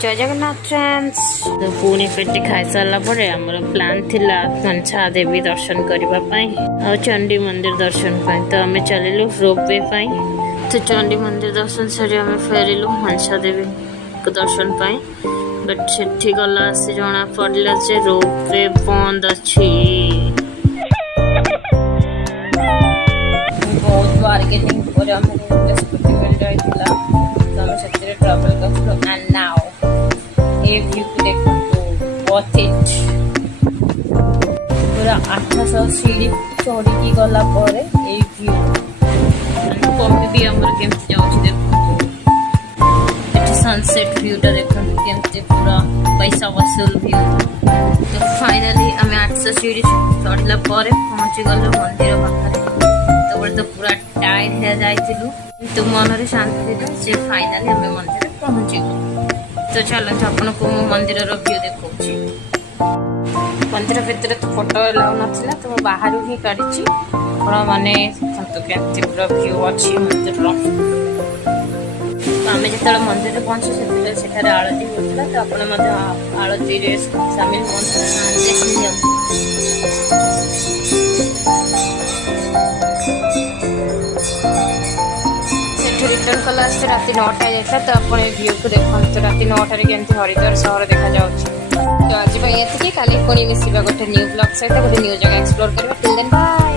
जय जगन्नाथ फ्रेंड्स। तो पुणी पेटी खाई सारा पर आमर प्लान थिला मनसा देवी दर्शन करने और चंडी मंदिर दर्शन पाई। तो आम चलिलु रोपवे पाई। तो चंडी मंदिर दर्शन सारी आम फेरिलु मनसा देवी को दर्शन पाई। बट से गला से जना पड़ा जे रोपवे बंद अच्छी। बहुत बार्गेनिंग पर आम स्कूटी मिल जाइला तो आम से ट्रावेल करथुलु एंड नाउ ये व्यू को देखो वर्थ इट। पूरा 800 सीढ़ी चढ़ी गला पर ये व्यू कमी भी आमर केमती जाउछि देखो। एठी सनसेट व्यूटा देखो केमती पूरा पैसा वसूल व्यू। तो फाइनली आम 800 सीढ़ी चढ़ला पर पहुंची गलु मंदिर पाखरे। तो पूरा टायर्ड हो जाइलु तो मन शांति था से फाइनली आम मंदिर पहुंची गलु। तो चलते आपन को मंदिर व्यू देखा। मंदिर भितर तो फोटो अलाउ नाला तो बाहर ही काढ़ी माने केमती पूरा व्यू अच्छी मंदिर। तो आम जो मंदिर पहुंचे से आरती होता तो आप आरती सामिल रिटर्न कला रात 9टा जाता। तो आप व्यू को देखते तो रात 9टार केमती हरिद्वार सहर देखा जाऊँगी। तो आज ये काली पुणी मिसवा गोटे न्यू ब्लॉग सहित गोटे न्यू जगह एक्सप्लोर करवा। Till then bye.